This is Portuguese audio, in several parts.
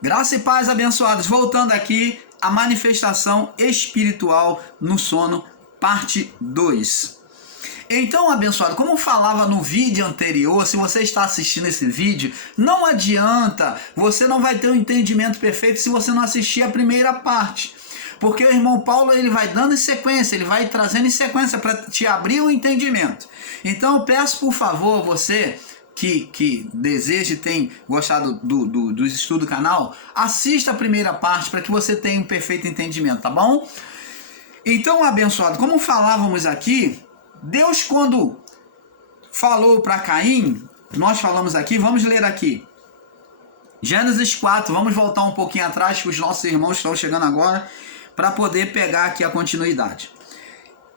Graça e paz, abençoados. Voltando aqui, a manifestação espiritual no sono, parte 2. Então, abençoado, como falava no vídeo anterior, se você está assistindo esse vídeo, não adianta, você não vai ter um entendimento perfeito se você não assistir a primeira parte. Porque o irmão Paulo, ele vai dando em sequência, ele vai trazendo em sequência para te abrir o entendimento. Então, eu peço, por favor, você que deseja e tem gostado do estudo do canal, assista a primeira parte para que você tenha um perfeito entendimento, tá bom? Então, abençoado, como falávamos aqui, Deus, quando falou para Caim, nós falamos aqui, vamos ler aqui, Gênesis 4, vamos voltar um pouquinho atrás, que os nossos irmãos estão chegando agora, para poder pegar aqui a continuidade.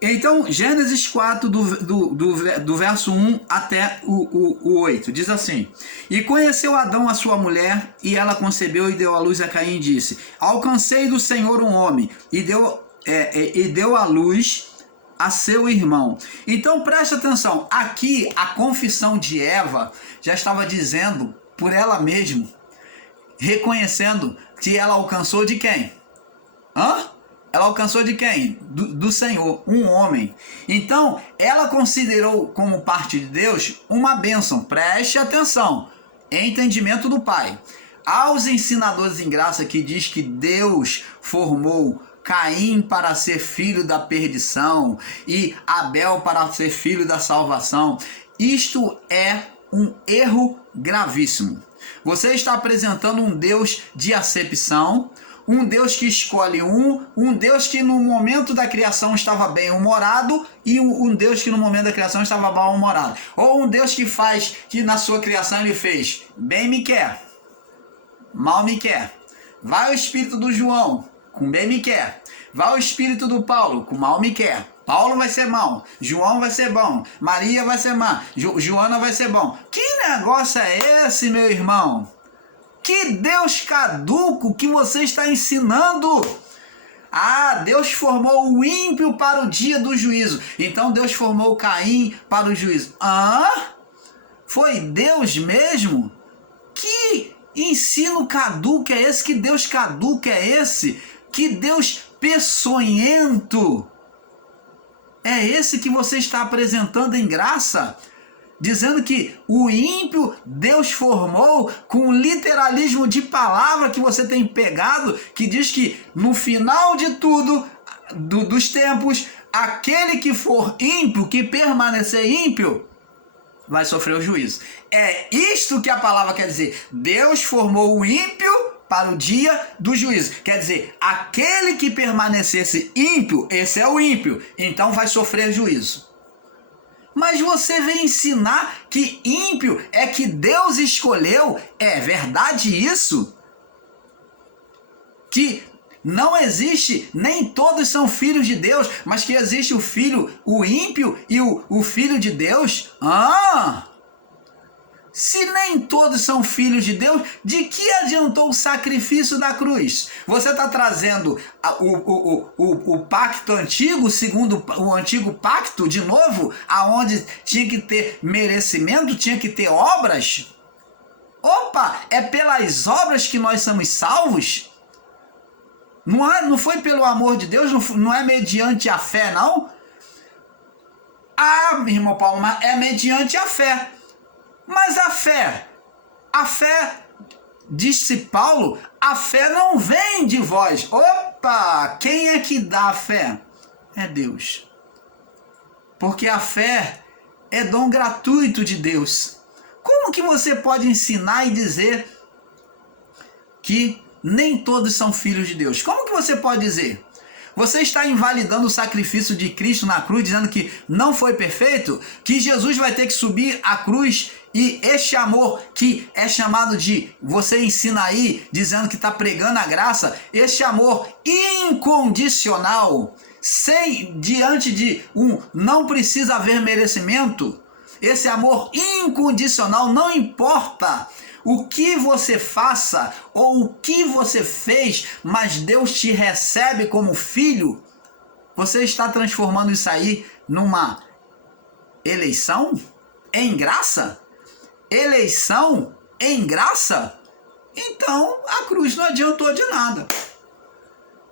Então, Gênesis 4, do verso 1 até o 8, diz assim: E conheceu Adão a sua mulher, e ela concebeu e deu à luz a Caim, e disse: Alcancei do Senhor um homem, e deu à luz a seu irmão. Então, preste atenção, aqui a confissão de Eva já estava dizendo por ela mesma, reconhecendo que ela alcançou de quem? Ela alcançou de quem? Do Senhor, um homem. Então, ela considerou como parte de Deus uma bênção. Preste atenção, entendimento do Pai. Aos ensinadores em graça que diz que Deus formou Caim para ser filho da perdição e Abel para ser filho da salvação, isto é um erro gravíssimo. Você está apresentando um Deus de acepção, um Deus que escolhe um Deus que no momento da criação estava bem-humorado e um Deus que no momento da criação estava mal-humorado. Ou um Deus que faz, que na sua criação ele fez, bem me quer, mal me quer. Vai o espírito do João, com bem me quer. Vai o espírito do Paulo, com mal me quer. Paulo vai ser mal, João vai ser bom, Maria vai ser má, Joana vai ser bom. Que negócio é esse, meu irmão? Que Deus caduco que você está ensinando? Deus formou o ímpio para o dia do juízo. Então Deus formou Caim para o juízo. Foi Deus mesmo? Que ensino caduco é esse? Que Deus caduco é esse? Que Deus peçonhento é esse que você está apresentando em graça? Dizendo que o ímpio Deus formou com um literalismo de palavra que você tem pegado, que diz que no final de tudo, dos tempos, aquele que for ímpio, que permanecer ímpio, vai sofrer o juízo. É isto que a palavra quer dizer. Deus formou o ímpio para o dia do juízo. Quer dizer, aquele que permanecesse ímpio, esse é o ímpio, então vai sofrer juízo. Mas você vem ensinar que ímpio é que Deus escolheu? É verdade isso? Que não existe, nem todos são filhos de Deus, mas que existe o filho, o ímpio e o filho de Deus? Se nem todos são filhos de Deus, de que adiantou o sacrifício da cruz? Você está trazendo o pacto antigo, segundo o antigo pacto, de novo, aonde tinha que ter merecimento, tinha que ter obras? Opa, é pelas obras que nós somos salvos? Não foi pelo amor de Deus, não é mediante a fé, não? Meu irmão Paulo, mas é mediante a fé. Mas a fé, disse Paulo, a fé não vem de vós. Opa, quem é que dá a fé? É Deus. Porque a fé é dom gratuito de Deus. Como que você pode ensinar e dizer que nem todos são filhos de Deus? Como que você pode dizer? Você está invalidando o sacrifício de Cristo na cruz, dizendo que não foi perfeito, que Jesus vai ter que subir a cruz e este amor que é chamado de, você ensina aí, dizendo que está pregando a graça, este amor incondicional, diante de não precisa haver merecimento, esse amor incondicional, não importa o que você faça ou o que você fez, mas Deus te recebe como filho. Você está transformando isso aí numa eleição em graça? Eleição em graça? então a cruz não adiantou de nada.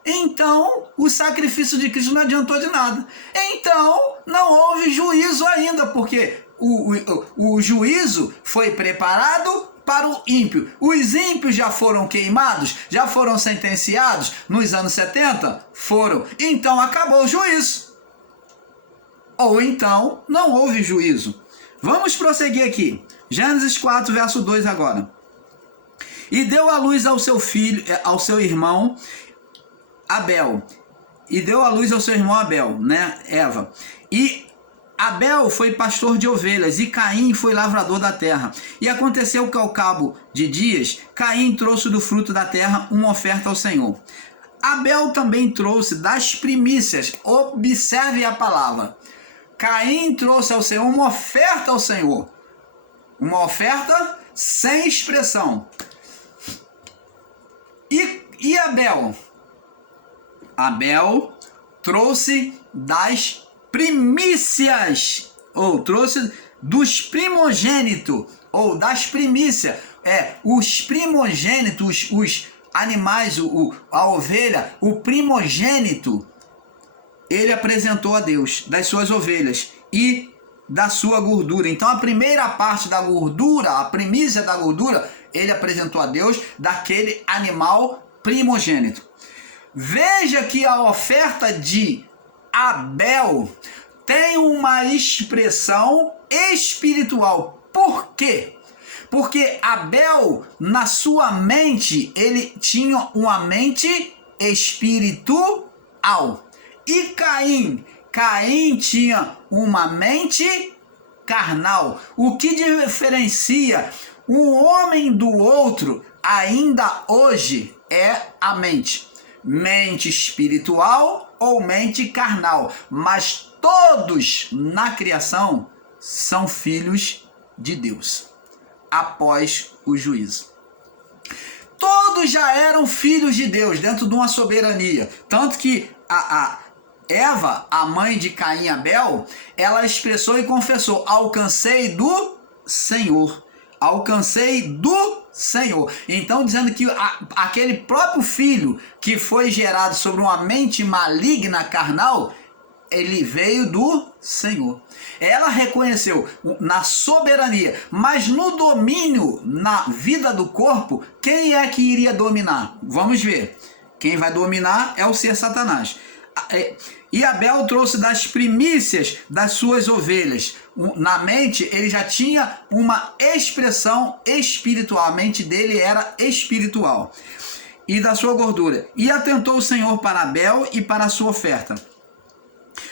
Então o sacrifício de Cristo não adiantou de nada. Então não houve juízo ainda, porque o juízo foi preparado para o ímpio. Os ímpios já foram queimados, já foram sentenciados nos anos 70? Foram. Então acabou o juízo. Ou então não houve juízo. Vamos prosseguir aqui. Gênesis 4, verso 2 agora. E deu à luz ao seu filho, ao seu irmão Abel. E deu à luz ao seu irmão Abel, né? Eva. E Abel foi pastor de ovelhas e Caim foi lavrador da terra. E aconteceu que ao cabo de dias, Caim trouxe do fruto da terra uma oferta ao Senhor. Abel também trouxe das primícias. Observe a palavra. Caim trouxe ao Senhor uma oferta ao Senhor. Uma oferta sem expressão. E Abel? Abel trouxe das primícias, ou trouxe dos primogênitos, ou das primícias, os primogênitos, os animais, a ovelha, o primogênito, ele apresentou a Deus, das suas ovelhas e da sua gordura. Então a primeira parte da gordura, a primícia da gordura, ele apresentou a Deus daquele animal primogênito. Veja que a oferta de Abel tem uma expressão espiritual. Por quê? Porque Abel, na sua mente, ele tinha uma mente espiritual. E Caim tinha uma mente carnal. O que diferencia um homem do outro ainda hoje é a mente. Mente espiritual ou mente carnal, mas todos na criação são filhos de Deus, após o juízo. Todos já eram filhos de Deus dentro de uma soberania, tanto que a Eva, a mãe de Caim e Abel, ela expressou e confessou: alcancei do Senhor. Alcancei do Senhor. Então dizendo que aquele próprio filho que foi gerado sobre uma mente maligna carnal, ele veio do Senhor. Ela reconheceu na soberania, mas no domínio, na vida do corpo, quem é que iria dominar? Vamos ver. Quem vai dominar é o ser Satanás. E Abel trouxe das primícias das suas ovelhas. Na mente, ele já tinha uma expressão espiritual. A mente dele era espiritual. E da sua gordura. E atentou o Senhor para Abel e para a sua oferta.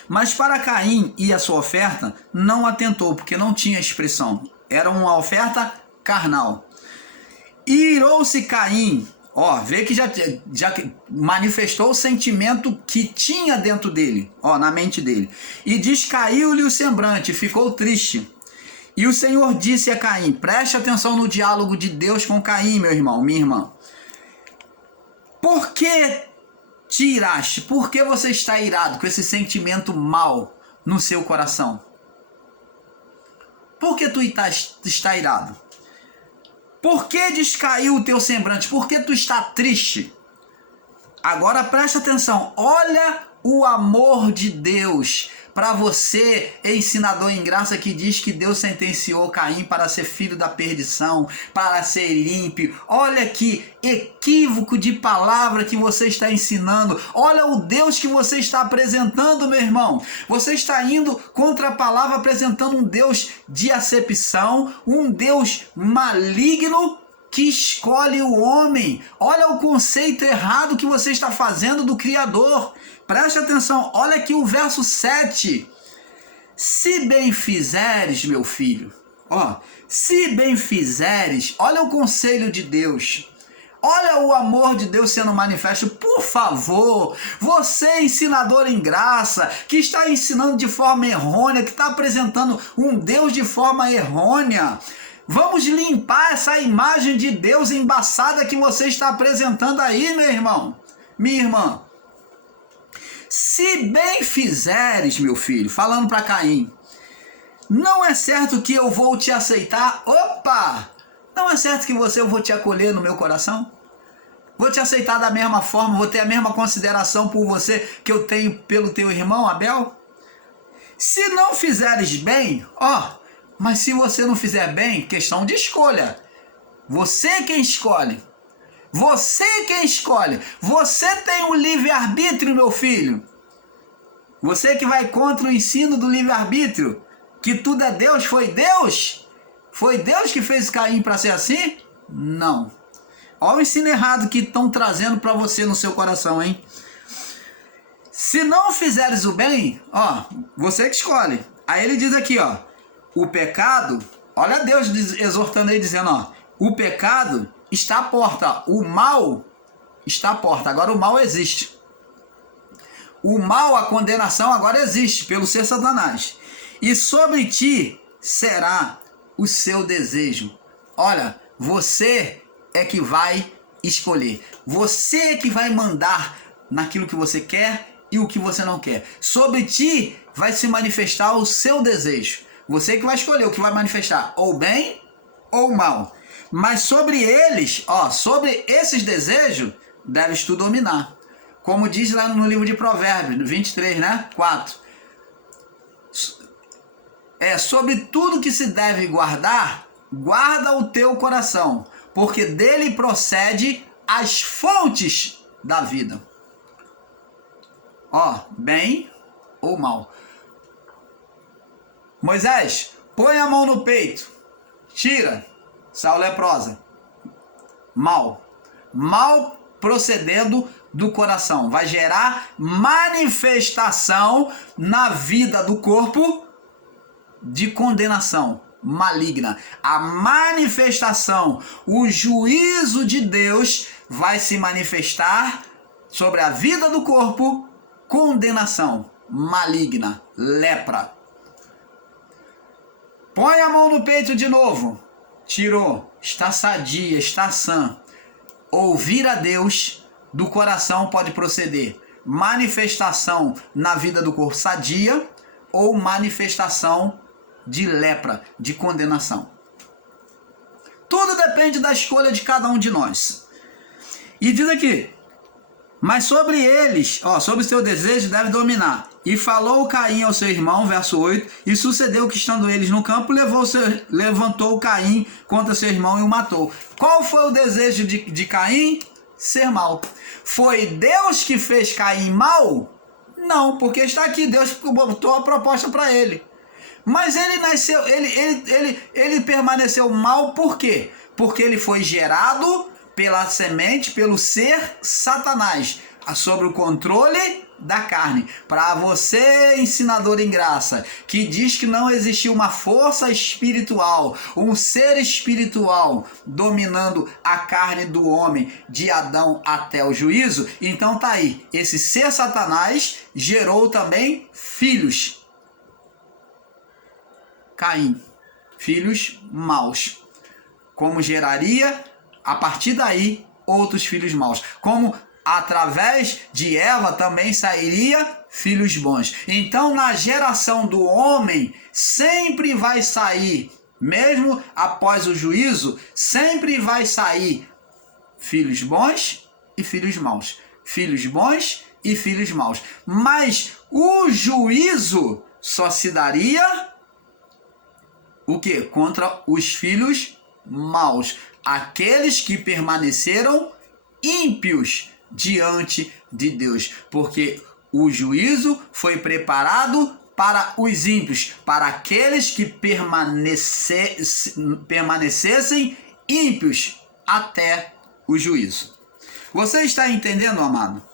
Mas para Caim e a sua oferta, não atentou, porque não tinha expressão. Era uma oferta carnal. E irou-se Caim. Vê que já manifestou o sentimento que tinha dentro dele, na mente dele. E descaiu-lhe o semblante, ficou triste. E o Senhor disse a Caim: preste atenção no diálogo de Deus com Caim, meu irmão, minha irmã. Por que te iraste? Por que você está irado com esse sentimento mal no seu coração? Por que tu está irado? Por que descaiu o teu semblante? Por que tu está triste? Agora preste atenção. Olha o amor de Deus para você, ensinador em graça, que diz que Deus sentenciou Caim para ser filho da perdição, para ser ímpio. Olha que equívoco de palavra que você está ensinando. Olha o Deus que você está apresentando, meu irmão. Você está indo contra a palavra, apresentando um Deus de acepção, um Deus maligno que escolhe o homem. Olha o conceito errado que você está fazendo do Criador. Preste atenção, olha aqui o verso 7. Se bem fizeres, meu filho, se bem fizeres, olha o conselho de Deus. Olha o amor de Deus sendo manifesto. Por favor, você, ensinador em graça, que está ensinando de forma errônea, que está apresentando um Deus de forma errônea, vamos limpar essa imagem de Deus embaçada que você está apresentando aí, meu irmão, minha irmã. Se bem fizeres, meu filho, falando para Caim, não é certo que eu vou te aceitar? Opa! Não é certo que eu vou te acolher no meu coração? Vou te aceitar da mesma forma, vou ter a mesma consideração por você que eu tenho pelo teu irmão Abel? Se não fizeres bem, mas se você não fizer bem, questão de escolha. Você quem escolhe. Você quem escolhe. Você tem o livre-arbítrio, meu filho. Você que vai contra o ensino do livre-arbítrio, que tudo é Deus, foi Deus? Foi Deus que fez Caim para ser assim? Não. Olha o ensino errado que estão trazendo para você no seu coração, hein? Se não fizeres o bem, você que escolhe. Aí ele diz aqui, o pecado, olha Deus exortando aí, dizendo, o pecado está à porta, o mal está à porta, agora o mal existe. O mal, a condenação agora existe pelo ser Satanás. E sobre ti será o seu desejo. Olha, você é que vai escolher. Você é que vai mandar naquilo que você quer e o que você não quer. Sobre ti vai se manifestar o seu desejo. Você que vai escolher o que vai manifestar, ou bem ou mal. Mas sobre eles, sobre esses desejos, deves tu dominar. Como diz lá no livro de Provérbios, 23, 4. Sobre tudo que se deve guardar, guarda o teu coração, porque dele procede as fontes da vida. Bem ou mal. Moisés, põe a mão no peito, tira, saiu leprosa. Mal procedendo do coração, vai gerar manifestação na vida do corpo de condenação maligna. A manifestação, o juízo de Deus vai se manifestar sobre a vida do corpo, condenação maligna, lepra. Põe a mão no peito de novo. Tirou, está sadia, está sã. Ouvir a Deus do coração pode proceder manifestação na vida do corpo sadia ou manifestação de lepra, de condenação. Tudo depende da escolha de cada um de nós. E diz aqui, mas sobre eles, sobre o seu desejo deve dominar. E falou Caim ao seu irmão, verso 8, e sucedeu que estando eles no campo, levantou Caim contra seu irmão e o matou. Qual foi o desejo de Caim? Ser mal. Foi Deus que fez Caim mal? Não, porque está aqui, Deus botou a proposta para ele. Mas ele nasceu, ele permaneceu mal por quê? Porque ele foi gerado pela semente, pelo ser Satanás, sobre o controle da carne. Para você, ensinador em graça, que diz que não existiu uma força espiritual, um ser espiritual dominando a carne do homem de Adão até o juízo, então tá aí, esse ser Satanás gerou também filhos. Caim, filhos maus. Como geraria a partir daí outros filhos maus. Como através de Eva também sairia filhos bons. Então na geração do homem sempre vai sair, mesmo após o juízo, sempre vai sair filhos bons e filhos maus. Filhos bons e filhos maus. Mas o juízo só se daria o quê? Contra os filhos maus. Aqueles que permaneceram ímpios diante de Deus. Porque o juízo foi preparado para os ímpios, para aqueles que permanecessem ímpios até o juízo. Você está entendendo, amado?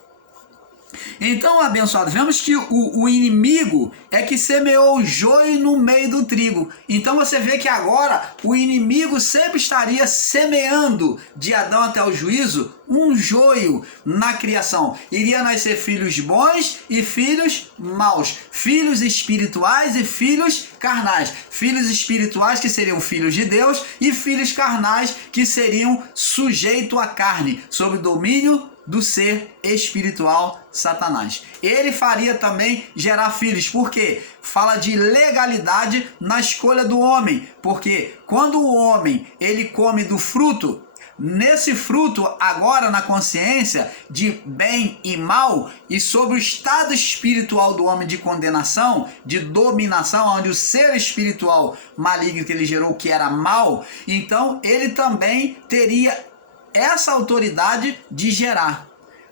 Então, abençoado, vemos que o inimigo é que semeou o joio no meio do trigo. Então você vê que agora o inimigo sempre estaria semeando de Adão até o juízo um joio na criação. Iria nascer filhos bons e filhos maus, filhos espirituais e filhos carnais. Filhos espirituais que seriam filhos de Deus e filhos carnais que seriam sujeitos à carne, sob o domínio do ser espiritual Satanás. Ele faria também gerar filhos, porque fala de legalidade na escolha do homem, porque quando o homem ele come do fruto, nesse fruto, agora na consciência de bem e mal, e sobre o estado espiritual do homem de condenação, de dominação, onde o ser espiritual maligno que ele gerou, que era mal, então ele também teria essa autoridade de gerar,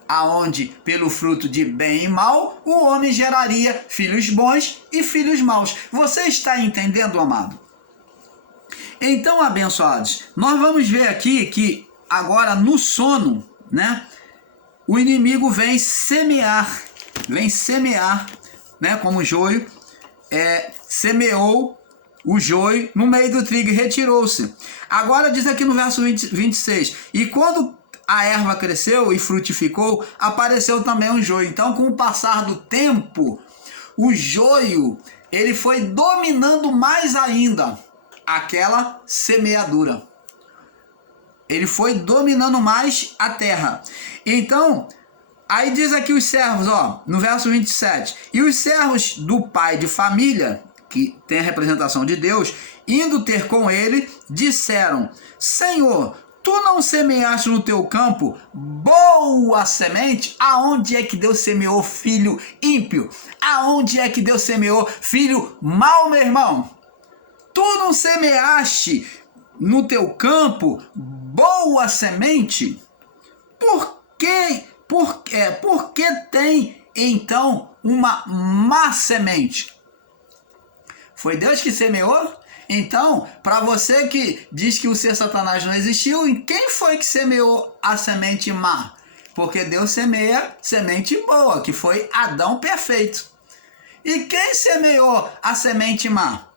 aonde pelo fruto de bem e mal, o homem geraria filhos bons e filhos maus. Você está entendendo, amado? Então, abençoados, nós vamos ver aqui que agora no sono, né, o inimigo vem semear, né, como joio, semeou o joio no meio do trigo e retirou-se. Agora diz aqui no verso 26, e quando a erva cresceu e frutificou, apareceu também um joio. Então, com o passar do tempo, o joio, ele foi dominando mais ainda aquela semeadura. Ele foi dominando mais a terra. Então, aí diz aqui os servos, ó, no verso 27, e os servos do pai de família, que tem a representação de Deus, indo ter com ele, disseram, Senhor, tu não semeaste no teu campo boa semente? Aonde é que Deus semeou filho ímpio? Aonde é que Deus semeou filho mau, meu irmão? Tu não semeaste no teu campo boa semente? Por que tem então uma má semente? Foi Deus que semeou? Então, para você que diz que o ser Satanás não existiu, quem foi que semeou a semente má? Porque Deus semeia semente boa, que foi Adão perfeito. E quem semeou a semente má?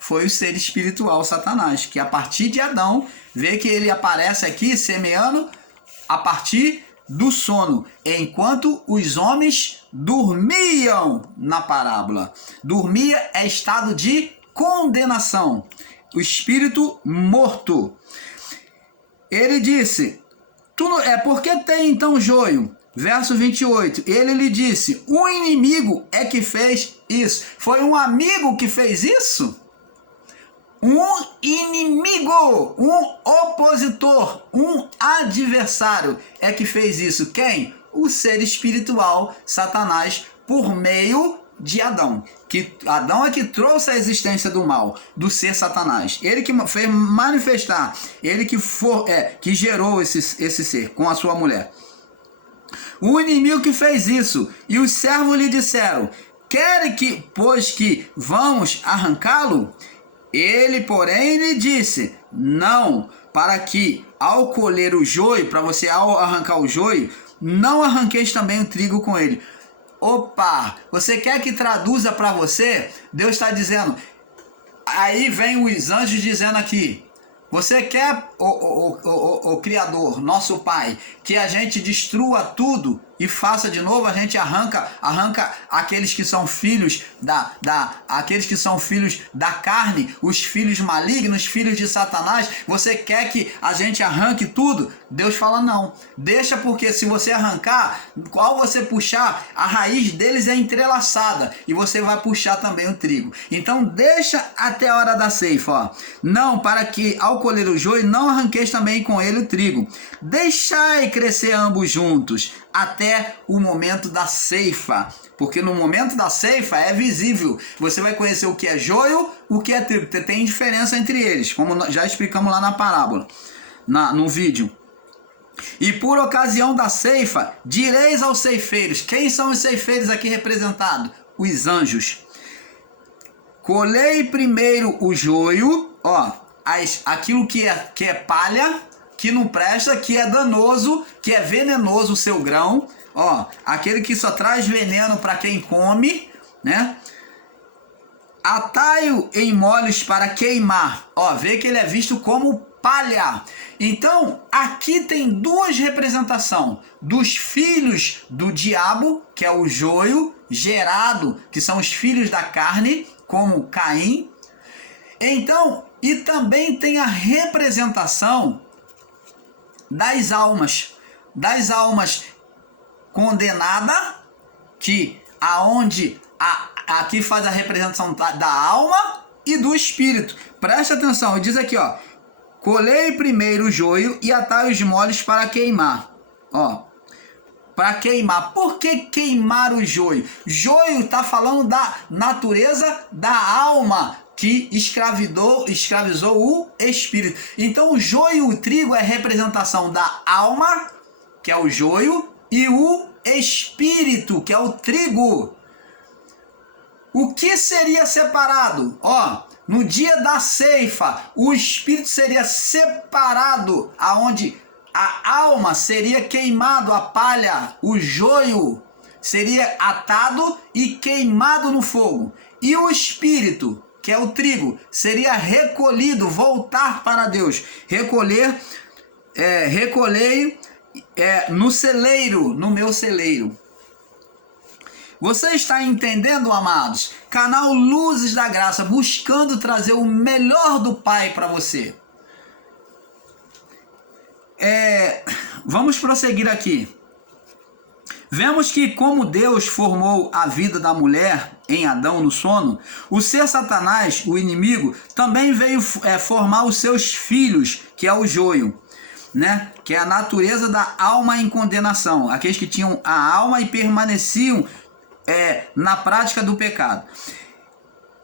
Foi o ser espiritual Satanás, que a partir de Adão, vê que ele aparece aqui semeando a partir do sono, enquanto os homens dormiam na parábola. Dormia é estado de condenação, o espírito morto. Ele disse, por que tem então joio? Verso 28, ele lhe disse, o inimigo é que fez isso. Foi um amigo que fez isso? Um inimigo, um opositor, um adversário é que fez isso. Quem? O ser espiritual Satanás, por meio de Adão. Que Adão é que trouxe a existência do mal, do ser Satanás. Ele que fez manifestar, ele que gerou esse ser com a sua mulher. O inimigo que fez isso. E os servos lhe disseram, querem pois que vamos arrancá-lo? Ele, porém, lhe disse, não, para que ao colher o joio, para você ao arrancar o joio, não arranqueis também o trigo com ele. Opa, você quer que traduza para você? Deus está dizendo, aí vem os anjos dizendo aqui, você quer, o Criador, nosso Pai, que a gente destrua tudo e faça de novo? A gente arranca aqueles que são filhos aqueles que são filhos da carne, os filhos malignos, filhos de Satanás. Você quer que a gente arranque tudo? Deus fala não, deixa, porque se você arrancar, qual você puxar, a raiz deles é entrelaçada e você vai puxar também o trigo. Então deixa até a hora da ceifa, ó. Não, para que ao colher o joio não arranqueis também com ele o trigo. Deixai crescer ambos juntos até o momento da ceifa, porque no momento da ceifa é visível, você vai conhecer o que é joio, o que é trigo, tem diferença entre eles, como já explicamos lá na parábola, no vídeo. E por ocasião da ceifa, direis aos ceifeiros. Quem são os ceifeiros aqui representados? Os anjos. Colhei primeiro o joio, ó, aquilo que é palha, que não presta, que é danoso, que é venenoso o seu grão, ó, aquele que só traz veneno para quem come, né? Atai-o em molhos para queimar, ó, vê que ele é visto como palha. Então, aqui tem duas representações dos filhos do diabo, que é o joio gerado, que são os filhos da carne, como Caim. Então, e também tem a representação das almas, das almas condenadas, que aonde aqui faz a representação da alma e do espírito. Preste atenção, diz aqui, ó: colhei primeiro o joio e atai os molhos para queimar. Ó, para queimar. Por que queimar o joio? Joio está falando da natureza da alma que escravizou o espírito. Então o joio e o trigo é representação da alma, que é o joio, e o espírito, que é o trigo. O que seria separado? Ó, no dia da ceifa, o espírito seria separado, aonde a alma seria queimado, a palha, o joio seria atado e queimado no fogo. E o espírito, que é o trigo, seria recolhido, voltar para Deus. Recolher no celeiro, no meu celeiro. Você está entendendo, amados? Canal Luzes da Graça, buscando trazer o melhor do Pai para você. Vamos prosseguir aqui. Vemos que como Deus formou a vida da mulher em Adão no sono, o ser Satanás, o inimigo, também veio formar os seus filhos, que é o joio, né? Que é a natureza da alma em condenação, aqueles que tinham a alma e permaneciam na prática do pecado.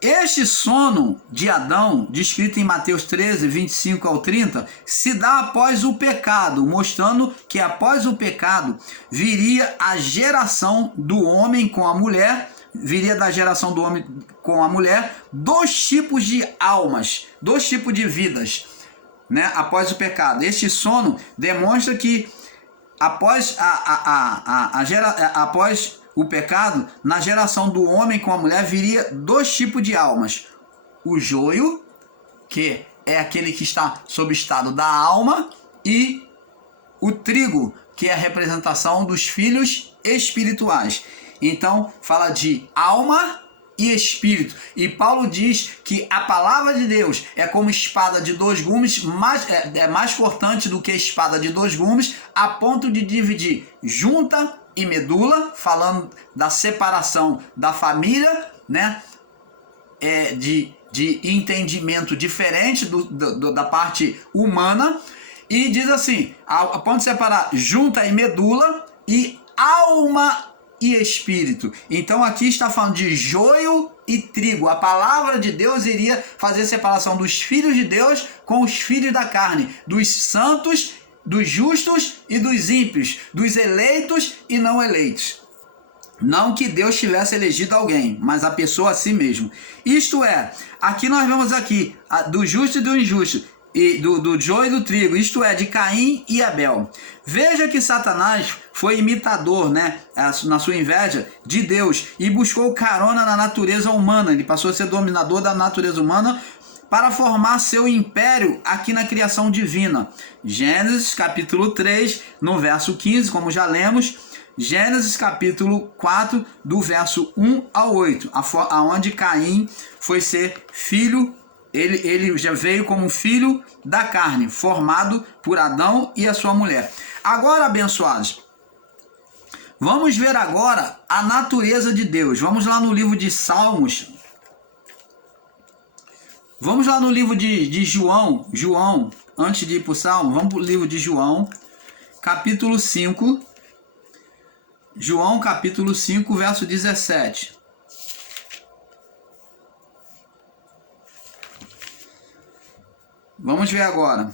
Este sono de Adão, descrito em Mateus 13, 25 ao 30, se dá após o pecado, mostrando que após o pecado viria a geração do homem com a mulher, viria da geração do homem com a mulher, dois tipos de almas, dois tipos de vidas, né, após o pecado. Este sono demonstra que após após o pecado, na geração do homem com a mulher, viria dois tipos de almas. O joio, que é aquele que está sob estado da alma, e o trigo, que é a representação dos filhos espirituais. Então, fala de alma e espírito. E Paulo diz que a palavra de Deus é como espada de dois gumes, mais cortante do que a espada de dois gumes, a ponto de dividir junta e medula, falando da separação da família, né? De entendimento diferente da parte humana, e diz assim, a ponto de separar junta e medula e alma e espírito. Então aqui está falando de joio e trigo. A palavra de Deus iria fazer separação dos filhos de Deus com os filhos da carne, dos santos, dos justos e dos ímpios, dos eleitos e não eleitos. Não que Deus tivesse elegido alguém, mas a pessoa a si mesmo. Isto é, aqui nós vemos aqui do justo e do injusto, e do joio e do trigo, isto é, de Caim e Abel. Veja que Satanás foi imitador, né, na sua inveja de Deus, e buscou carona na natureza humana. Ele passou a ser dominador da natureza humana para formar seu império aqui na criação divina. Gênesis capítulo 3, no verso 15, como já lemos. Gênesis capítulo 4, do verso 1 ao 8, aonde Caim foi ser filho, ele já veio como filho da carne, formado por Adão e a sua mulher. Agora, abençoados, vamos ver agora a natureza de Deus. Vamos lá no livro de Salmos. Vamos lá no livro de João, antes de ir para o Salmo, vamos para o livro de João, capítulo 5. João capítulo 5, verso 17. Vamos ver agora.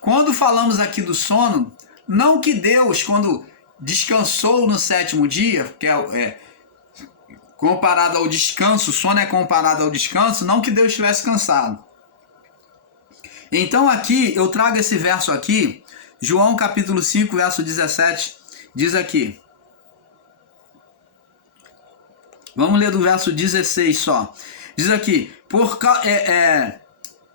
Quando falamos aqui do sono, não que Deus, quando descansou no sétimo dia, que comparado ao descanso, o sono é comparado ao descanso, não que Deus estivesse cansado. Então aqui, eu trago esse verso aqui, João capítulo 5, verso 17, diz aqui. Vamos ler do verso 16 só. Diz aqui,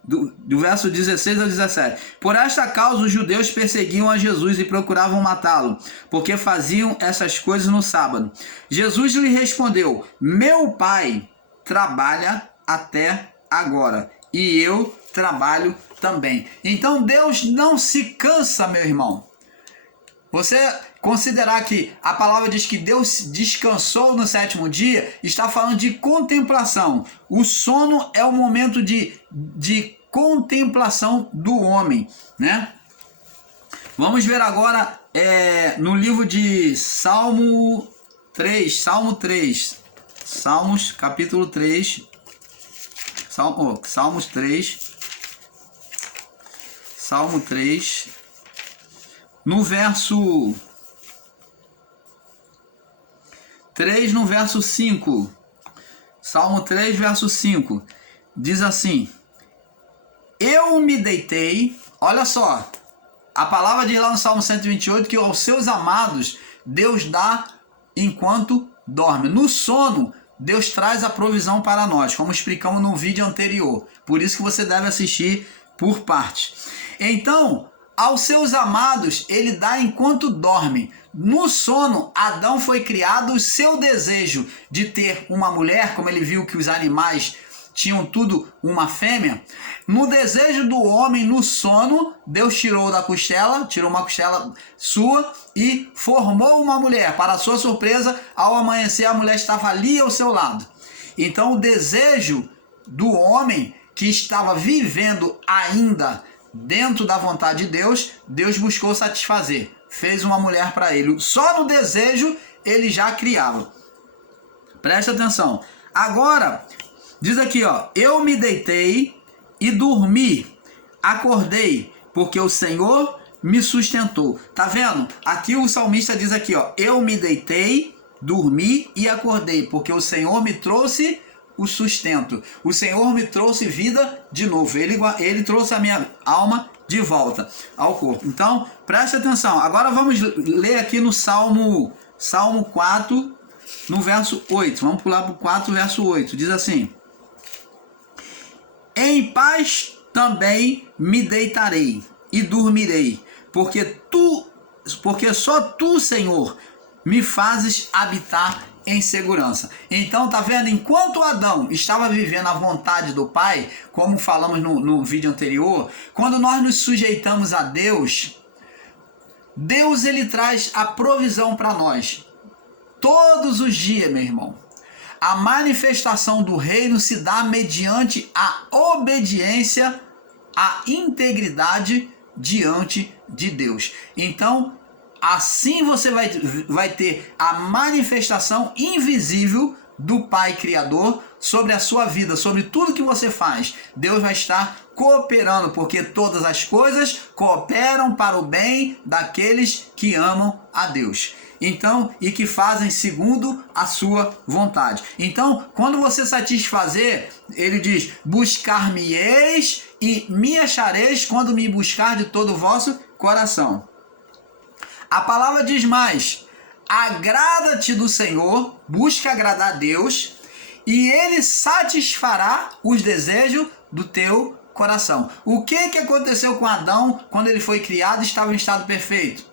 do verso 16 ao 17. Por esta causa os judeus perseguiam a Jesus e procuravam matá-lo, porque faziam essas coisas no sábado. Jesus lhe respondeu: meu Pai trabalha até agora, e eu trabalho também. Então Deus não se cansa, meu irmão. Você considerar que a palavra diz que Deus descansou no sétimo dia, está falando de contemplação. O sono é o momento de contemplação do homem, né? Vamos ver agora no livro de Salmos capítulo 3, Salmo 3, no verso 3, no verso 5. Salmo 3, verso 5. Diz assim: eu me deitei, olha só, a palavra diz lá no Salmo 128 que aos seus amados Deus dá enquanto dorme. No sono, Deus traz a provisão para nós, como explicamos no vídeo anterior. Por isso que você deve assistir por partes. Então, aos seus amados ele dá enquanto dorme. No sono, Adão foi criado, o seu desejo de ter uma mulher, como ele viu que os animais tinham tudo uma fêmea. No desejo do homem, no sono, Deus tirou uma costela sua e formou uma mulher. Para sua surpresa, ao amanhecer a mulher estava ali ao seu lado. Então o desejo do homem que estava vivendo ainda dentro da vontade de Deus, Deus buscou satisfazer. Fez uma mulher para ele. Só no desejo ele já criava. Presta atenção. Agora, diz aqui, ó: eu me deitei e dormi, acordei, porque o Senhor me sustentou. Tá vendo? Aqui o salmista diz aqui, ó: eu me deitei, dormi e acordei, porque o Senhor me trouxe o sustento. O Senhor me trouxe vida de novo. Ele trouxe a minha alma de volta ao corpo. Então, preste atenção. Agora vamos ler aqui no Salmo 4, no verso 8. Vamos pular para o 4, verso 8. Diz assim: em paz também me deitarei e dormirei, porque só tu, Senhor, me fazes habitar em segurança. Então, tá vendo? Enquanto Adão estava vivendo a vontade do Pai, como falamos no vídeo anterior, quando nós nos sujeitamos a Deus, Deus ele traz a provisão para nós. Todos os dias, meu irmão. A manifestação do reino se dá mediante a obediência, a integridade diante de Deus. Então, assim você vai ter a manifestação invisível do Pai Criador sobre a sua vida, sobre tudo que você faz. Deus vai estar cooperando, porque todas as coisas cooperam para o bem daqueles que amam a Deus. Então, e que fazem segundo a sua vontade. Então, quando você satisfazer, ele diz: buscar-me-eis e me achareis quando me buscar de todo o vosso coração. A palavra diz mais: agrada-te do Senhor, busca agradar a Deus, e ele satisfará os desejos do teu coração. O que aconteceu com Adão quando ele foi criado e estava em estado perfeito?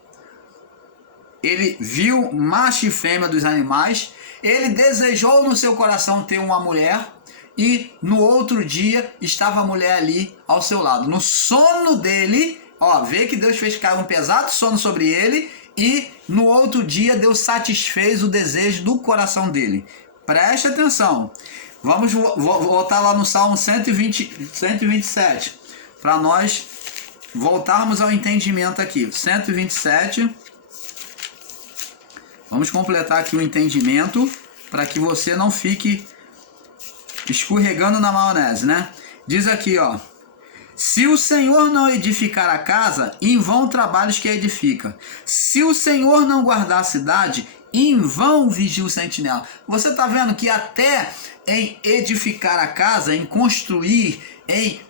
Ele viu macho e fêmea dos animais, ele desejou no seu coração ter uma mulher, e no outro dia estava a mulher ali ao seu lado. No sono dele, vê que Deus fez cair um pesado sono sobre ele, e no outro dia Deus satisfez o desejo do coração dele. Preste atenção. Vamos voltar lá no Salmo 127, para nós voltarmos ao entendimento aqui. 127. Vamos completar aqui o entendimento, para que você não fique escorregando na maionese, né? Diz aqui, ó: se o Senhor não edificar a casa, em vão trabalhos que a edifica. Se o Senhor não guardar a cidade, em vão vigia o sentinela. Você está vendo que até em edificar a casa, em construir, em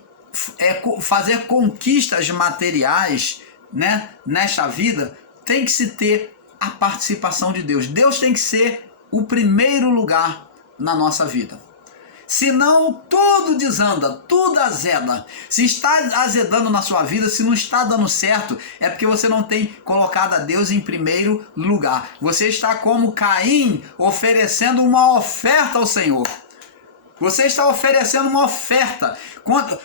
fazer conquistas materiais, né, nesta vida, tem que se ter a participação de Deus. Deus tem que ser o primeiro lugar na nossa vida. Senão tudo desanda, tudo azeda. Se está azedando na sua vida, se não está dando certo, é porque você não tem colocado a Deus em primeiro lugar. Você está como Caim, oferecendo uma oferta ao Senhor. Você está oferecendo uma oferta.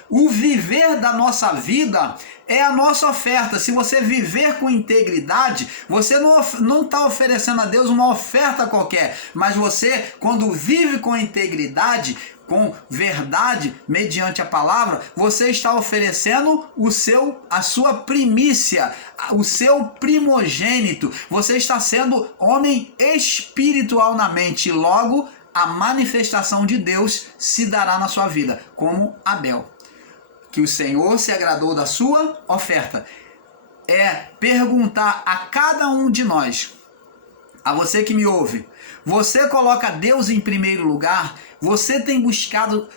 O viver da nossa vida é a nossa oferta. Se você viver com integridade, você não está oferecendo a Deus uma oferta qualquer, mas você, quando vive com integridade, com verdade, mediante a palavra, você está oferecendo a sua primícia, o seu primogênito. Você está sendo homem espiritual na mente. Logo, a manifestação de Deus se dará na sua vida, como Abel. Que o Senhor se agradou da sua oferta. É perguntar a cada um de nós, a você que me ouve, você coloca Deus em primeiro lugar? Você tem buscado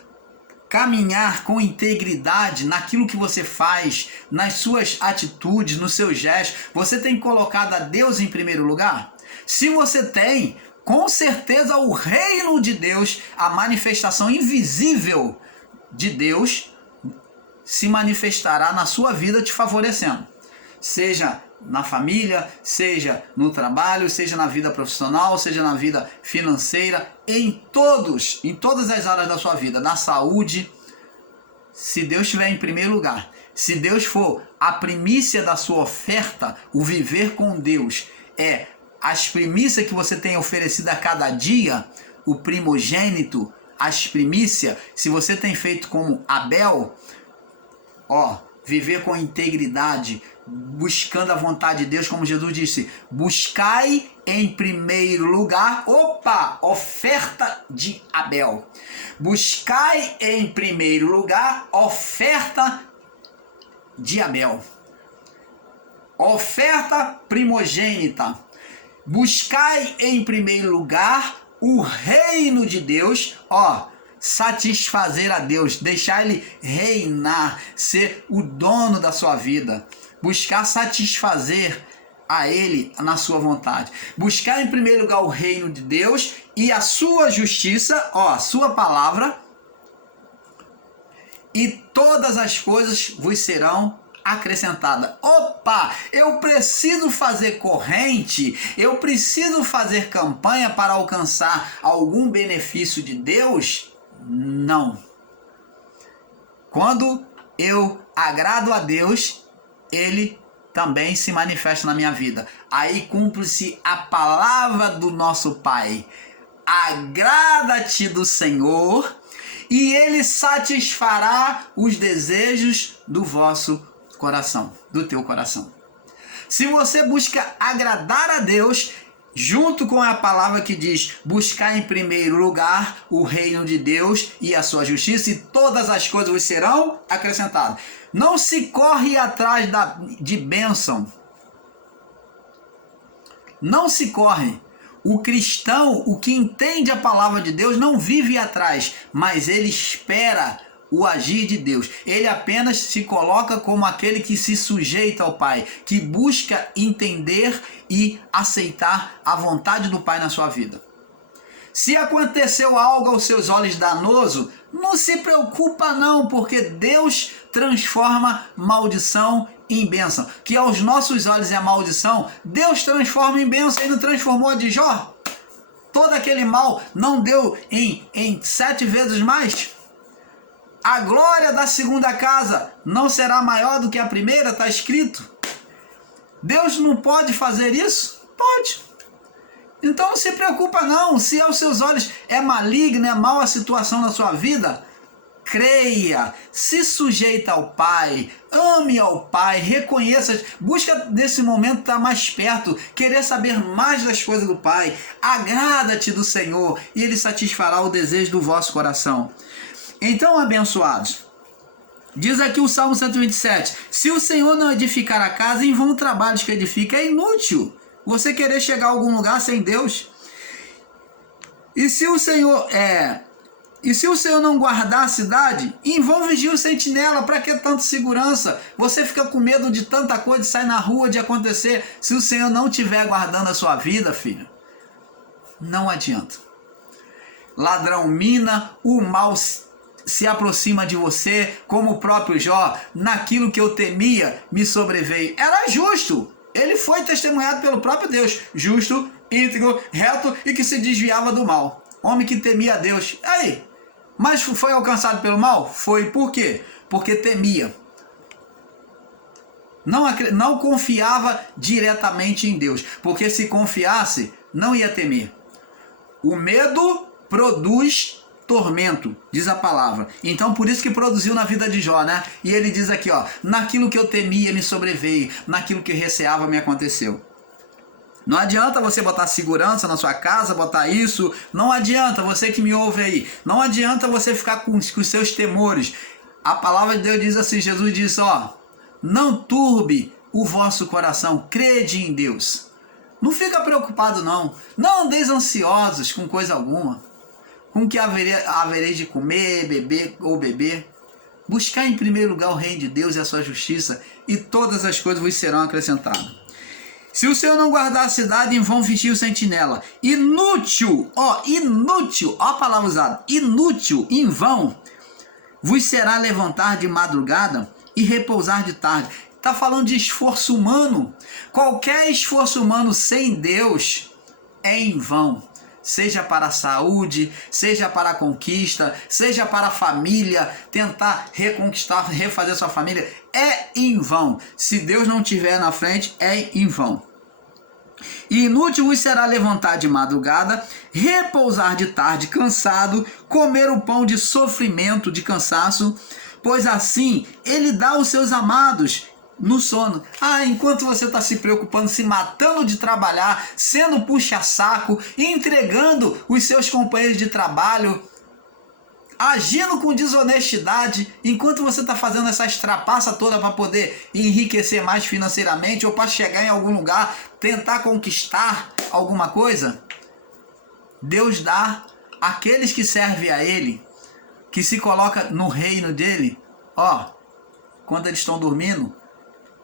caminhar com integridade naquilo que você faz, nas suas atitudes, nos seus gestos? Você tem colocado a Deus em primeiro lugar? Se você tem, com certeza o reino de Deus, a manifestação invisível de Deus, se manifestará na sua vida te favorecendo. Seja na família, seja no trabalho, seja na vida profissional, seja na vida financeira, em todas as áreas da sua vida, na saúde. Se Deus estiver em primeiro lugar, se Deus for a primícia da sua oferta, o viver com Deus é as primícias que você tem oferecido a cada dia, o primogênito, as primícias, se você tem feito como Abel, viver com integridade, buscando a vontade de Deus, como Jesus disse, buscai em primeiro lugar, oferta de Abel. Buscai em primeiro lugar, oferta de Abel. Oferta primogênita. Buscai em primeiro lugar o reino de Deus, satisfazer a Deus, deixar Ele reinar, ser o dono da sua vida, buscar satisfazer a Ele na sua vontade, buscar em primeiro lugar o reino de Deus e a sua justiça, a sua palavra, e todas as coisas vos serão acrescentadas. Eu preciso fazer corrente, eu preciso fazer campanha para alcançar algum benefício de Deus? Não. Quando eu agrado a Deus, Ele também se manifesta na minha vida. Aí cumpre-se a palavra do nosso Pai. Agrada-te do Senhor e Ele satisfará os desejos do vosso coração, do teu coração. Se você busca agradar a Deus, junto com a palavra que diz, buscar em primeiro lugar o reino de Deus e a sua justiça, e todas as coisas vos serão acrescentadas. Não se corre atrás de bênção. Não se corre. O cristão, o que entende a palavra de Deus, não vive atrás, mas ele espera o agir de Deus. Ele apenas se coloca como aquele que se sujeita ao Pai, que busca entender e aceitar a vontade do Pai na sua vida. Se aconteceu algo aos seus olhos danoso, não se preocupa não, porque Deus transforma maldição em bênção. Que aos nossos olhos é maldição, Deus transforma em bênção. Ele não transformou a de Jó? Todo aquele mal não deu em 7 vezes mais? A glória da segunda casa não será maior do que a primeira, está escrito. Deus não pode fazer isso? Pode. Então não se preocupa não, se aos seus olhos é maligna, é mal a situação na sua vida, creia, se sujeita ao Pai, ame ao Pai, reconheça, busca nesse momento estar mais perto, querer saber mais das coisas do Pai, agrada-te do Senhor e Ele satisfará o desejo do vosso coração. Então, abençoados, diz aqui o Salmo 127, se o Senhor não edificar a casa, em vão trabalhos que edifica, é inútil você querer chegar a algum lugar sem Deus. E se o Senhor não guardar a cidade, em vão vigia o sentinela. Para que tanta segurança? Você fica com medo de tanta coisa, de sair na rua, de acontecer. Se o Senhor não estiver guardando a sua vida, filho, não adianta. Ladrão mina, o mal se aproxima de você, como o próprio Jó, naquilo que eu temia me sobreveio. Era justo. Ele foi testemunhado pelo próprio Deus, justo, íntegro, reto e que se desviava do mal. Homem que temia a Deus. Aí, mas foi alcançado pelo mal? Foi por quê? Porque temia. não confiava diretamente em Deus, porque se confiasse, não ia temer. O medo produz tormento, diz a palavra. Então por isso que produziu na vida de Jó, né? E ele diz aqui, ó, naquilo que eu temia me sobreveio, naquilo que receava me aconteceu. Não adianta você botar segurança na sua casa, botar isso, não adianta, você que me ouve aí, não adianta você ficar com os seus temores. A palavra de Deus diz assim, Jesus disse, ó, não turbe o vosso coração, crede em Deus. Não fica preocupado não andeis ansiosos com coisa alguma, com o que haverei de comer, beber ou beber. Buscar em primeiro lugar o reino de Deus e a sua justiça, e todas as coisas vos serão acrescentadas. Se o Senhor não guardar a cidade, em vão vigia o sentinela. Inútil, ó a palavra usada, inútil, em vão, vos será levantar de madrugada e repousar de tarde. Está falando de esforço humano. Qualquer esforço humano sem Deus é em vão. Seja para a saúde, seja para a conquista, seja para a família, tentar reconquistar, refazer sua família, é em vão. Se Deus não estiver na frente, é em vão. E inútil vos será levantar de madrugada, repousar de tarde cansado, comer o pão de sofrimento, de cansaço, pois assim ele dá aos seus amados no sono. Enquanto você está se preocupando, se matando de trabalhar, sendo puxa-saco, entregando os seus companheiros de trabalho, agindo com desonestidade, enquanto você está fazendo essa trapaça toda para poder enriquecer mais financeiramente ou para chegar em algum lugar, tentar conquistar alguma coisa, Deus dá àqueles que servem a Ele, que se coloca no reino dele, quando eles estão dormindo,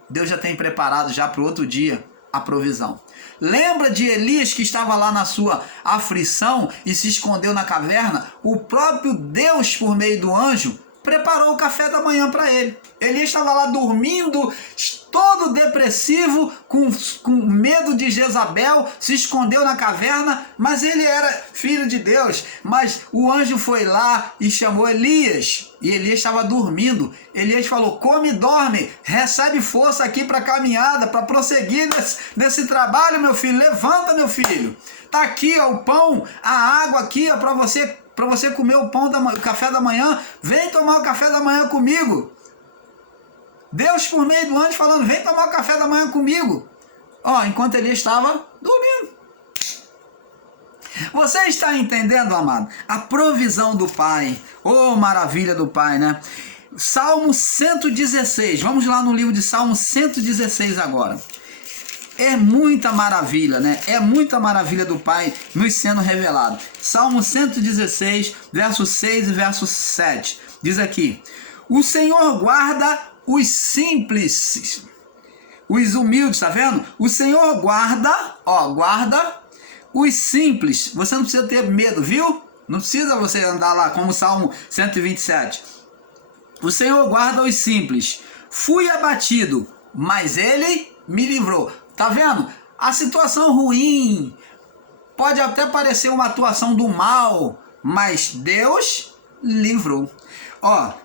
Deus já tem preparado já para o outro dia a provisão. Lembra de Elias que estava lá na sua aflição e se escondeu na caverna? O próprio Deus, por meio do anjo, preparou o café da manhã para ele. Elias estava lá dormindo, todo depressivo, com medo de Jezabel, se escondeu na caverna, mas ele era filho de Deus. Mas o anjo foi lá e chamou Elias, e Elias estava dormindo. Elias falou, come e dorme, recebe força aqui para a caminhada, para prosseguir nesse trabalho, meu filho, levanta, meu filho. Está aqui o pão, a água aqui para você comer o café da manhã, vem tomar o café da manhã comigo. Deus por meio do anjo falando, vem tomar o café da manhã comigo. Enquanto ele estava dormindo. Você está entendendo, amado? A provisão do Pai. Maravilha do Pai, né? Salmo 116. Vamos lá no livro de Salmo 116 agora. É muita maravilha, né? É muita maravilha do Pai nos sendo revelado. Salmo 116, verso 6 e verso 7. Diz aqui, o Senhor guarda os simples, os humildes, tá vendo? O Senhor guarda os simples. Você não precisa ter medo, viu? Não precisa você andar lá como Salmo 127. O Senhor guarda os simples. Fui abatido, mas Ele me livrou. Tá vendo? A situação ruim pode até parecer uma atuação do mal, mas Deus livrou.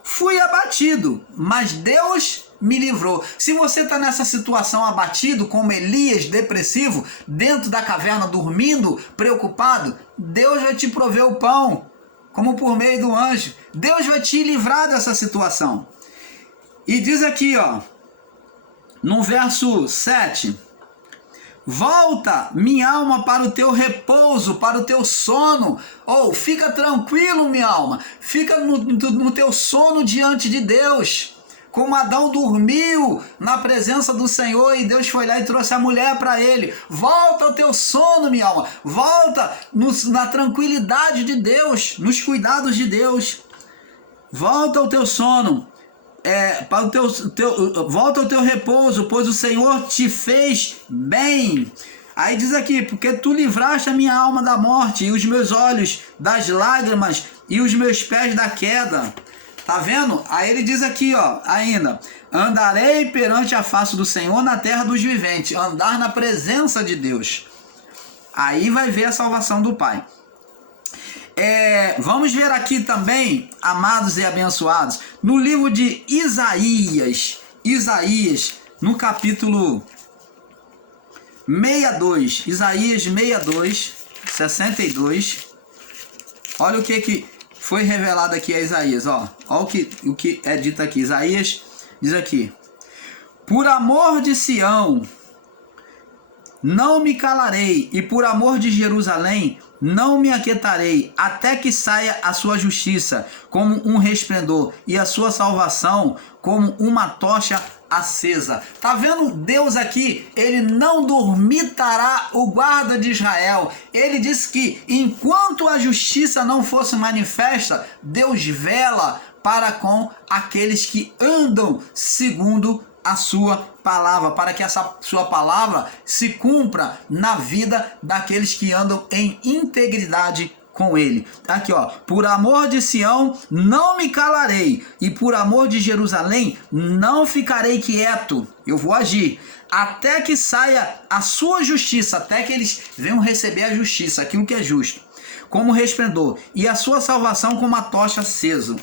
Fui abatido, mas Deus me livrou. Se você está nessa situação abatido, como Elias, depressivo, dentro da caverna, dormindo, preocupado, Deus vai te prover o pão, como por meio do anjo. Deus vai te livrar dessa situação. E diz aqui, no verso 7... volta, minha alma, para o teu repouso, para o teu sono. Fica tranquilo, minha alma. Fica no teu sono diante de Deus. Como Adão dormiu na presença do Senhor e Deus foi lá e trouxe a mulher para ele. Volta ao teu sono, minha alma. Volta na tranquilidade de Deus, nos cuidados de Deus. Volta ao teu sono. Volta ao teu repouso, pois o Senhor te fez bem. Aí diz aqui, porque tu livraste a minha alma da morte, e os meus olhos das lágrimas, e os meus pés da queda. Tá vendo? Aí ele diz aqui, ainda, andarei perante a face do Senhor na terra dos viventes. Andar na presença de Deus. Aí vai ver a salvação do Pai. Vamos ver aqui também, amados e abençoados, no livro de Isaías, no capítulo 62, Isaías 62, 62. Olha o que foi revelado aqui a Isaías, ó. Olha o que é dito aqui. Isaías diz aqui: por amor de Sião não me calarei, e por amor de Jerusalém não me aquietarei, até que saia a sua justiça como um resplendor e a sua salvação como uma tocha acesa. Tá vendo Deus aqui? Ele não dormitará o guarda de Israel. Ele diz que enquanto a justiça não fosse manifesta, Deus vela para com aqueles que andam segundo a sua palavra, para que essa sua palavra se cumpra na vida daqueles que andam em integridade com ele. Aqui, ó: por amor de Sião não me calarei, e por amor de Jerusalém não ficarei quieto. Eu vou agir até que saia a sua justiça, até que eles venham receber a justiça, aquilo que é justo, como resplendor, e a sua salvação como uma tocha acesa.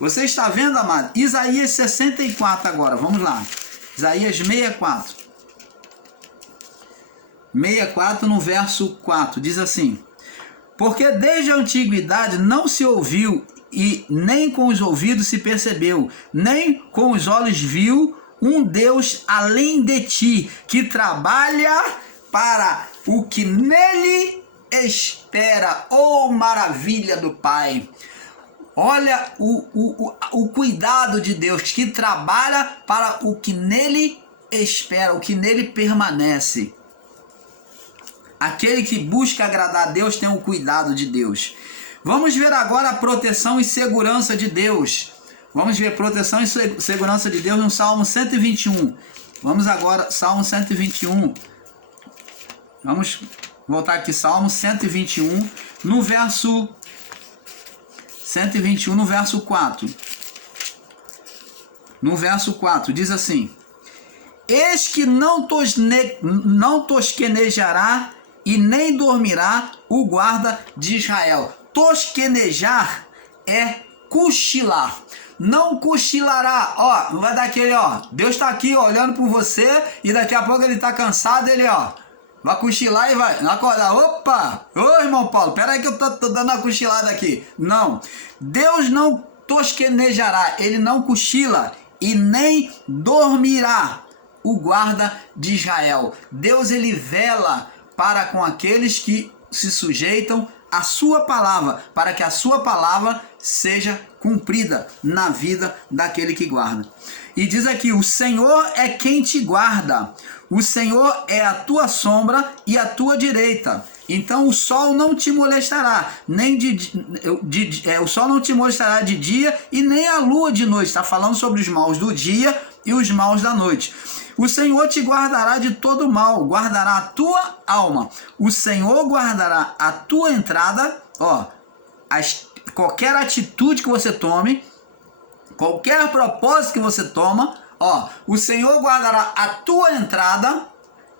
Você está vendo, amado? Isaías 64 agora, vamos lá. Isaías 64. 64 no verso 4, diz assim: porque desde a antiguidade não se ouviu, e nem com os ouvidos se percebeu, nem com os olhos viu um Deus além de ti, que trabalha para o que nele espera. Oh, maravilha do Pai! Olha o cuidado de Deus, que trabalha para o que nele espera, o que nele permanece. Aquele que busca agradar a Deus tem o cuidado de Deus. Vamos ver agora a proteção e segurança de Deus. Vamos ver proteção e segurança de Deus no Salmo 121. Vamos agora, Salmo 121. Vamos voltar aqui, Salmo 121, no verso 121, no verso 4. No verso 4, diz assim: eis que não tosquenejará e nem dormirá o guarda de Israel. Tosquenejar é cochilar. Não cochilará. Ó, não vai dar aquele, ó. Deus está aqui, ó, olhando por você, e daqui a pouco ele está cansado, ele, ó, vai cochilar e vai acordar. Opa! Ô, irmão Paulo, pera aí que eu tô dando uma cochilada aqui. Não. Deus não tosquenejará, ele não cochila e nem dormirá o guarda de Israel. Deus, ele vela para com aqueles que se sujeitam à sua palavra, para que a sua palavra seja cumprida na vida daquele que guarda. E diz aqui: o Senhor é quem te guarda, o Senhor é a tua sombra e a tua direita. Então o sol não te molestará, o sol não te molestará de dia e nem a lua de noite. Está falando sobre os maus do dia e os maus da noite. O Senhor te guardará de todo mal, guardará a tua alma. O Senhor guardará a tua entrada, ó, qualquer atitude que você tome, qualquer propósito que você toma, ó, o Senhor guardará a tua entrada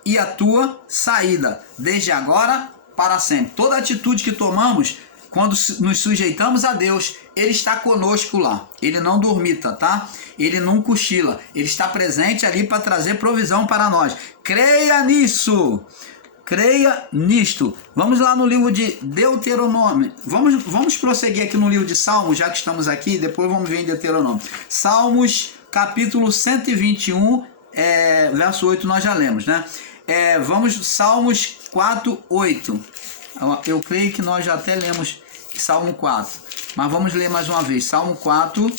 e a tua saída, desde agora para sempre. Toda atitude que tomamos, quando nos sujeitamos a Deus, ele está conosco lá. Ele não dormita, tá? Ele não cochila. Ele está presente ali para trazer provisão para nós. Creia nisso. Creia nisto. Vamos lá no livro de Deuteronômio. Vamos prosseguir aqui no livro de Salmos, já que estamos aqui. Depois vamos ver em Deuteronômio. Salmos, capítulo 121, verso 8, nós já lemos, né? Vamos, Salmos 4, 8. Eu creio que nós já até lemos Salmo 4. Mas vamos ler mais uma vez. Salmo 4,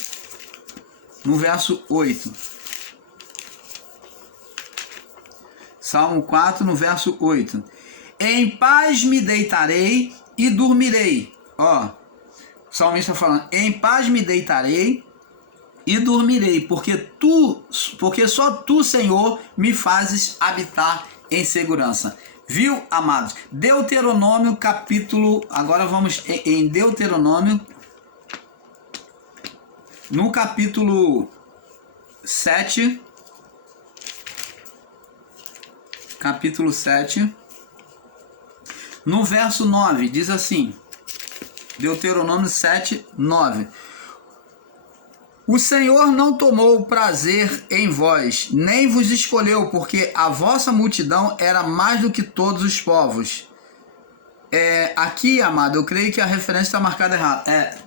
no verso 8. Salmo 4, no verso 8. Em paz me deitarei e dormirei. Ó, o salmista falando: em paz me deitarei e dormirei, porque só tu, Senhor, me fazes habitar em segurança. Viu, amados? Deuteronômio capítulo... Agora vamos em Deuteronômio, no capítulo 7. Capítulo 7. No verso 9, diz assim. Deuteronômio 7, 9. O Senhor não tomou prazer em vós, nem vos escolheu, porque a vossa multidão era mais do que todos os povos. Aqui, amado, eu creio que a referência está marcada errada.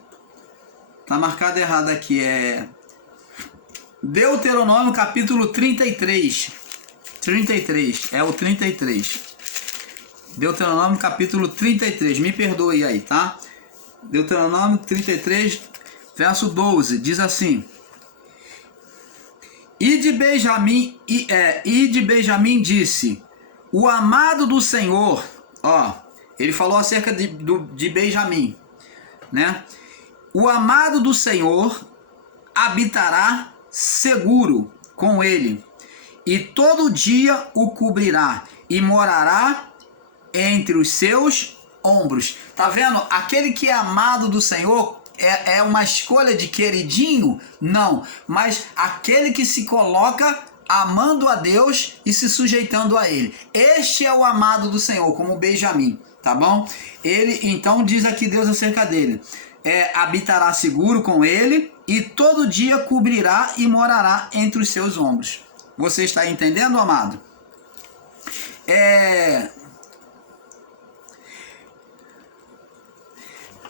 Está marcada errada aqui. Deuteronômio capítulo 33. 33. É o 33. Deuteronômio capítulo 33. Me perdoe aí, tá? Deuteronômio 33, verso 12. Diz assim: E de Benjamim disse: o amado do Senhor, ele falou acerca de Benjamim, né? O amado do Senhor habitará seguro com ele, e todo dia o cobrirá, e morará entre os seus ombros. Tá vendo? Aquele que é amado do Senhor é uma escolha de queridinho? Não, mas aquele que se coloca amando a Deus e se sujeitando a Ele. Este é o amado do Senhor, como Benjamim, tá bom? Ele, então, diz aqui Deus acerca dele: habitará seguro com ele, e todo dia cobrirá e morará entre os seus ombros. Você está entendendo, amado?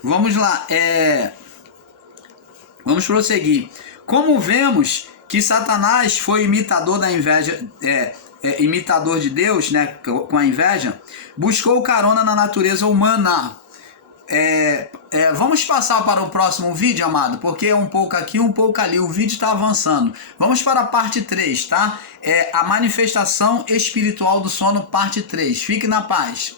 Vamos lá, vamos prosseguir. Como vemos que Satanás foi imitador da inveja, imitador de Deus, né, com a inveja, buscou carona na natureza humana. Vamos passar para o próximo vídeo, amado, porque um pouco aqui, um pouco ali, o vídeo está avançando. Vamos para a parte 3, tá? A manifestação espiritual do sono, parte 3. Fique na paz.